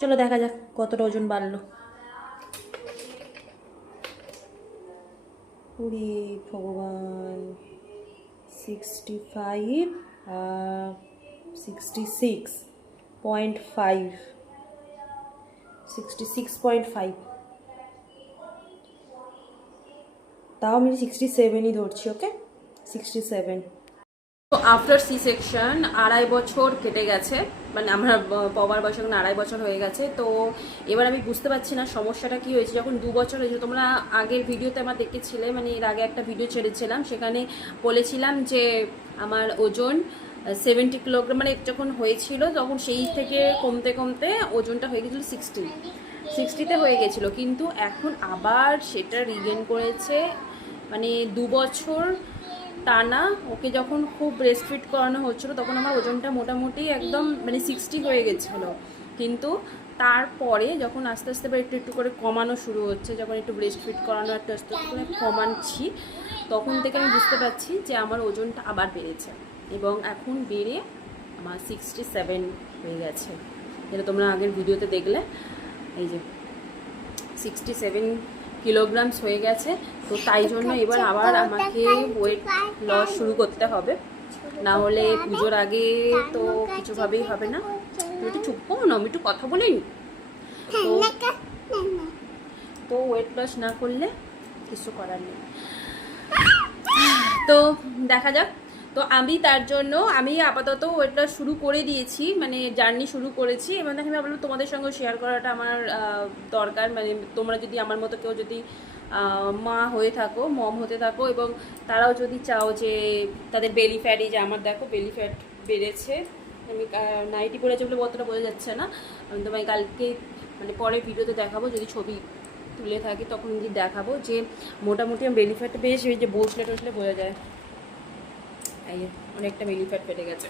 চলো দেখা যাক কতটা ওজন বাড়লো। ওরে ভগবান, 65 আর 66.5, 66.5, তাও আমি 67ই ধরছি। ওকে, 67। তো আফটার সি সেকশন 2.5 বছর কেটে গেছে, মানে আমার পবার বয়স এখন 2.5 বছর হয়ে গেছে। তো এবার আমি বুঝতে পারছি না সমস্যাটা কি হয়েছে। যখন 2 বছর হয়েছে, তোমরা আগের ভিডিওতে আমার দেখেছিলে, মানে এর আগে একটা ভিডিও ছেড়েছিলাম, সেখানে বলেছিলাম যে আমার ওজন 70 কিলোগ্রাম, মানে যখন হয়েছিল তখন সেই থেকে কমতে কমতে ওজনটা হয়ে গেছিলো 60তে হয়ে গেছিলো, কিন্তু এখন আবার সেটা রিগেন করেছে। মানে 2 বছর টানা ওকে যখন খুব ব্রেস্ট ফিড করানো হচ্ছিলো তখন আমার ওজনটা মোটামুটি একদম মানে 60 হয়ে গেছিলো, কিন্তু তারপরে যখন আস্তে আস্তে একটু একটু করে কমানো শুরু হচ্ছে, যখন একটু ব্রেস্ট ফিড করানো একটু আস্তে আস্তে করে কমাচ্ছি, তখন থেকে আমি বুঝতে পারছি যে আমার ওজনটা আবার বেড়েছে এবং এখন বেড়ে আমার 67 হয়ে গেছে, যেটা তোমরা আগের ভিডিওতে দেখলে। এই যে 67 কিলোগ্রামস হয়ে গেছে। তো তাই জন্য এবার আবার আমাকে ওয়েট লস শুরু করতে হবে, না হলে পুজোর আগে তো কিছুভাবেই হবে না। তুমি একটু চুপ করো না, আমি একটু কথা বলিনি। তো ওয়েট লস না করলে কিছু করার নেই। তো দেখা যাক। তো আমি তার জন্য আমি আপাতত ওয়েটটা শুরু করে দিয়েছি, মানে জার্নি শুরু করেছি, এবং আমি ভাবলাম তোমাদের সঙ্গে শেয়ার করাটা আমার দরকার। মানে তোমরা যদি আমার মতো কেউ যদি মা হয়ে থাকো, মম হতে থাকো, এবং তারাও যদি চাও যে তাদের বেলি ফ্যাট, এই যে আমার দেখো বেলি ফ্যাট বেড়েছে, আমি নাইটি পরেছি বলে অতটা বোঝা যাচ্ছে না, আমি তোমায় কালকে মানে পরের ভিডিওতে দেখাবো, যদি ছবি তুলে থাকি তখন যদি দেখাবো যে মোটামুটি আমি বেলি ফ্যাটটা বেশ, এই যে বসলে টসলে বোঝা যায়, এই অনেকটা বেলি ফ্যাট ফেটে গেছে।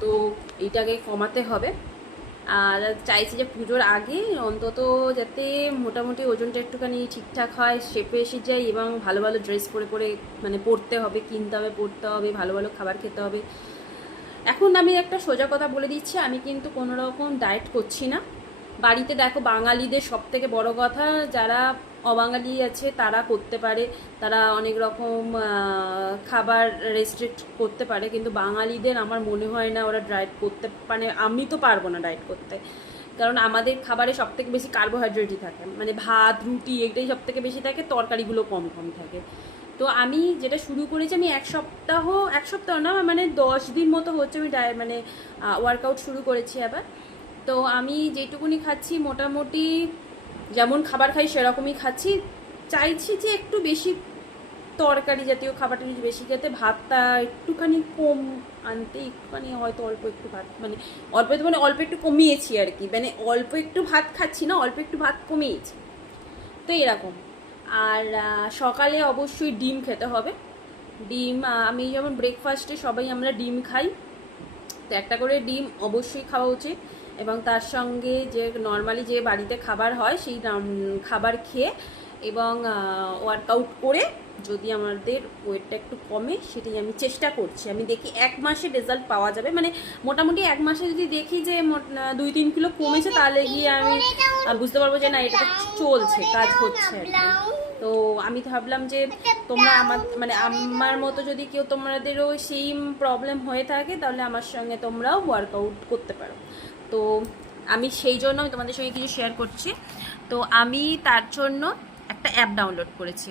তো এইটাকে কমাতে হবে। আর চাইছি যে পুজোর আগে অন্তত যাতে মোটামুটি ওজনটা একটুখানি ঠিকঠাক হয়, শেপে এসে যায়, এবং ভালো ভালো ড্রেস পরে পরে মানে পরতে হবে, কিনতে হবে, পরতে হবে, ভালো ভালো খাবার খেতে হবে। এখন আমি একটা সোজা কথা বলে দিচ্ছি, আমি কিন্তু কোনো রকম ডায়েট করছি না। বাড়িতে দেখো বাঙালিদের সব থেকে বড় কথা, যারা অবাঙালি আছে তারা করতে পারে, তারা অনেক রকম খাবার রেস্ট্রিক্ট করতে পারে, কিন্তু বাঙালিদের আমার মনে হয় না ওরা ডায়েট করতে, মানে আমি তো পারবো না ডায়েট করতে, কারণ আমাদের খাবারে সব থেকে বেশি কার্বোহাইড্রেটই থাকে, মানে ভাত রুটি এটাই সব থেকে বেশি থাকে, তরকারিগুলো কম কম থাকে। তো আমি যেটা শুরু করেছি, আমি এক সপ্তাহ না, মানে 10 দিন মতো হচ্ছে আমি মানে ওয়ার্কআউট শুরু করেছি আবার। তো আমি যেটুকুনি খাচ্ছি মোটামুটি যেমন খাবার খাই সেরকমই খাচ্ছি। চাইছি যে একটু বেশি তরকারি জাতীয় খাবারটা বেশি খেতে, ভাতটা একটুখানি কম আনতে, একটুখানি হয়তো অল্প একটু ভাত, মানে অল্প মানে অল্প একটু কমিয়েছি আর কি, মানে অল্প একটু ভাত খাচ্ছি না, অল্প একটু ভাত কমিয়েছি, তো এরকম। আর সকালে অবশ্যই ডিম খেতে হবে। ডিম আমি যেমন ব্রেকফাস্টে সবাই আমরা ডিম খাই, তো একটা করে ডিম অবশ্যই খাওয়া উচিত, এবং তার সঙ্গে যে নর্মালি যে বাড়িতে খাবার হয় সেই খাবার খেয়ে এবং ওয়ার্কআউট করে যদি আমাদের ওয়েটটা একটু কমে, সেটাই আমি চেষ্টা করছি। আমি দেখি 1 মাসে রেজাল্ট পাওয়া যাবে, মানে মোটামুটি 1 মাসে যদি দেখি যে 2-3 কিলো কমেছে, তাহলে গিয়ে আমি বুঝতে পারবো যে না, এটা চলছে, কাজ হচ্ছে আর কি। তো আমি ভাবলাম যে তোমরা মানে আমার মতো যদি কেউ তোমাদেরও সেম প্রবলেম হয়ে থাকে, তাহলে আমার সঙ্গে তোমরাও ওয়ার্কআউট করতে পারো। তো আমি সেই জন্য আমি তোমাদের সঙ্গে কিছু শেয়ার করছি। তো আমি তার জন্য একটা অ্যাপ ডাউনলোড করেছি,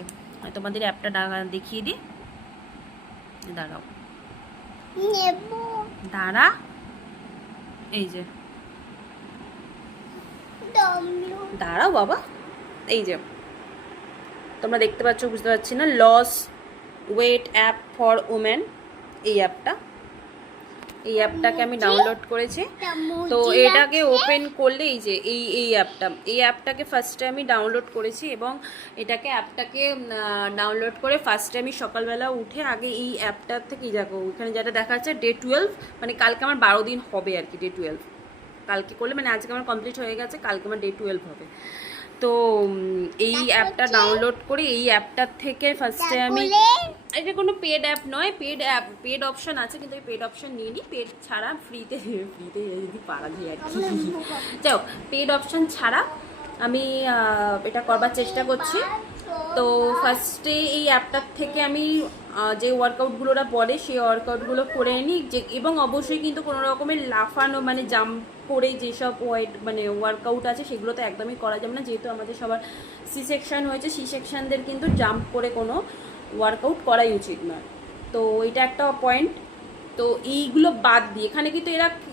তোমাদের অ্যাপটা দেখিয়ে দিই। দাঁড়াও দাঁড়া, এই যে দাঁড়াও বাবা, এই যে তোমরা দেখতে পাচ্ছ, বুঝতে পারছি না, lose weight app for women, এই অ্যাপটাকে আমি ডাউনলোড করেছি। তো এটাকে ওপেন করলে এই যে এই অ্যাপটাকে ফার্স্টে আমি ডাউনলোড করেছি, এবং অ্যাপটাকে ডাউনলোড করে ফার্স্টে আমি সকালবেলা উঠে আগে এই অ্যাপটার থেকে দেখো, ওইখানে যেটা দেখা যাচ্ছে ডে 12, মানে কালকে আমার 12 দিন হবে আর কি, ডে 12 কালকে করলে, মানে আজকে আমার কমপ্লিট হয়ে গেছে, কালকে আমার ডে 12 হবে। তো এই অ্যাপটা ডাউনলোড করে এই অ্যাপটার থেকে ফার্স্টে আমি, এটা কোনো পেড অ্যাপ নয়, পেড অপশন আছে কিন্তু আমি পেড অপশন নিয়ে নিই, পেড ছাড়া ফ্রিতে যদি পারা যায় আর কি। যাই হোক, পেড অপশন ছাড়া আমি এটা করবার চেষ্টা করছি। তো ফার্স্টে এই অ্যাপটার থেকে আমি যে ওয়ার্কআউটগুলোরা বলে সেই ওয়ার্কআউটগুলো করে নিই, যে এবং অবশ্যই কিন্তু কোনো রকমের লাফানো মানে জাম্প করে যেসব মানে ওয়ার্কআউট আছে সেগুলো তো একদমই করা যাবে না, যেহেতু আমাদের সবার সি সেকশন হয়েছে, সি সেকশনদের কিন্তু জাম্প করে কোনো ওয়ার্কআউট করাই উচিত নয়। তো এটা একটা পয়েন্ট। তো এইগুলো বাদ দিয়ে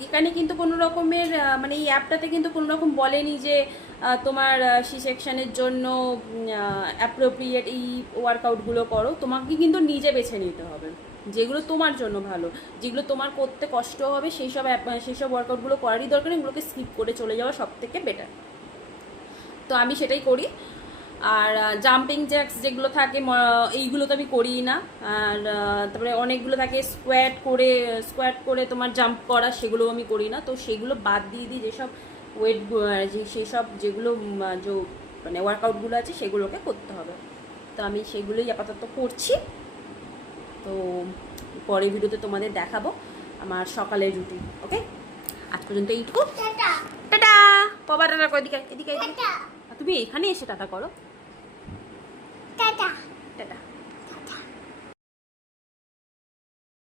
এখানে কিন্তু কোনো রকমের মানে এই অ্যাপটাতে কিন্তু কোনো রকম বলেনি যে তোমার সি সেকশনের জন্য অ্যাপ্রোপ্রিয়েট এই ওয়ার্কআউটগুলো করো। তোমাকে কিন্তু নিজে বেছে নিতে হবে যেগুলো তোমার জন্য ভালো, যেগুলো তোমার করতে কষ্ট হবে সেই সব ওয়ার্কআউটগুলো করারই দরকার, এগুলোকে স্কিপ করে চলে যাওয়া সব থেকে বেটার। তো আমি সেটাই করি। আর জাম্পিং জ্যাক্স যেগুলো থাকে এইগুলো তো আমি করিই না। আর তারপরে অনেকগুলো থাকে স্কোয়াট করে তোমার জাম্প করা, সেগুলো আমি করি না। তো সেগুলো বাদ দিয়ে দিই, যেসব সেসব যেগুলো মানে ওয়ার্কআউটগুলো আছে সেগুলোকে করতে হবে। তো আমি সেগুলোই আপাতত করছি। তো পরের ভিডিওতে তোমাদের দেখাবো আমার সকালের রুটিন। ওকে, আজ পর্যন্ত এইটুকু। টাটা। বাবা টাটা করে এদিকে, তুমি এখানে এসে টাটা করো।